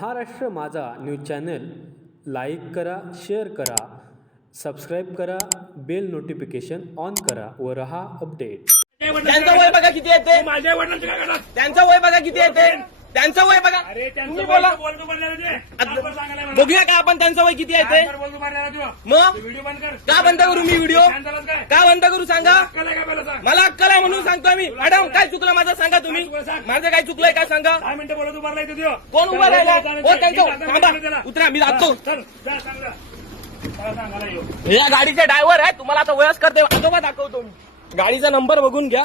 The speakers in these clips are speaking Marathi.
माझा न्यूज चॅनल लाईक करा शेअर करा सबस्क्राईब करा बेल नोटिफिकेशन ऑन करा व रहा अपडेट. त्यांचं वय बघा किती आहे ते. माझ्या वडिलांचं काय करणार त्यांचं वय बघा किती आहे ते. त्यांचं वय बघा. अरे त्यांचं तुम्ही बोला. बोलतो बोलतो ते. आता नंबर सांगायला मला. बघूया का आपण त्यांचं वय किती आहे ते. नंबर बोलतो मारलेला तू. मग? व्हिडिओ बंद कर. का बंद करू मी व्हिडिओ? शांत बस काय? का बंद करू सांग मला अक्कल आहे म्हणून सांगतोय मी. मॅडम काय चुकलं माझं सांगा तुम्ही. माझं काय चुकलंय काय सांगा? दहा मिनिटं बोलत उभारला इथे त्यो. कोण उभा राहिला? हो. त्यांचं. थांबा. उतरा मी जातो. चल, जा, सांग जा. त्याला सांगायला येऊ. या गाडीचे ड्रायव्हर आहे तुम्हाला आता वयस करते. आजोबा दाखवतो मी. गाडीचा नंबर बघून घ्या.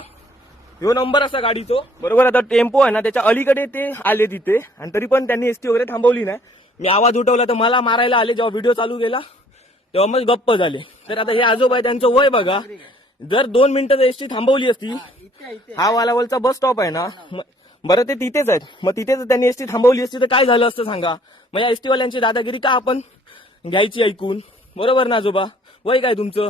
ह्यो नंबर असा गाडीचो. बरोबर आता टेम्पो आहे ना त्याच्या अलीकडे ते आले तिथे. आणि तरी पण त्यांनी एसटी वगैरे थांबवली नाही. मी आवाज उठवला तर मला मारायला आले जेव्हा व्हिडिओ चालू केला तेव्हा मग गप्प झाले. तर आता हे आजोबा आहे त्यांचं वय बघा. जर दोन मिनिटं एसटी थांबवली असती हा वालावलचा बस स्टॉप आहे ना म- बरं ते तिथेच आहेत. मग तिथेच त्यांनी एसटी थांबवली असती तर काय झालं असतं सांगा? मग या एसटी वाल्यांची दादागिरी का आपण घ्यायची ऐकून? बरोबर ना आजोबा? वय काय तुमचं?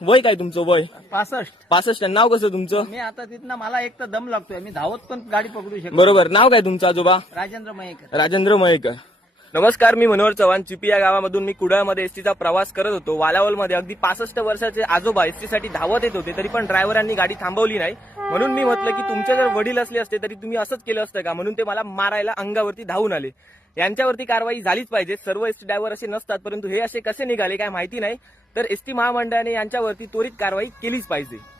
वय काय तुमचं वय? पासष्ट. पासष्ट. नाव कसं तुमचं? मी आता तिथनं मला एक तर दम लागतोय. मी धावत पण गाडी पकडू शकतो बरोबर. नाव काय तुमचं आजोबा? राजेंद्र मयेकर. राजेंद्र मयेकर. नमस्कार मी मनोहर चव्हाण. चिपी या गावामधून मी कुडाळमध्ये एसटीचा प्रवास करत होतो. वालावलमध्ये अगदी पासष्ट वर्षाचे आजोबा एसटीसाठी धावत येत होते तरी पण ड्रायव्हरांनी गाडी थांबवली नाही. म्हणून मी म्हटलं की तुमचे जर वडील असले असते तरी तुम्ही असंच केलं असतं का? म्हणून ते मला मारायला अंगावरती धावून आले. यांच्यावरती कारवाई झालीच पाहिजे. सर्व एसटी ड्रायव्हर असे नसतात परंतु हे असे कसे निघाले काय माहिती नाही. तर एसटी महामंडळाने यांच्यावरती त्वरित कारवाई केलीच पाहिजे.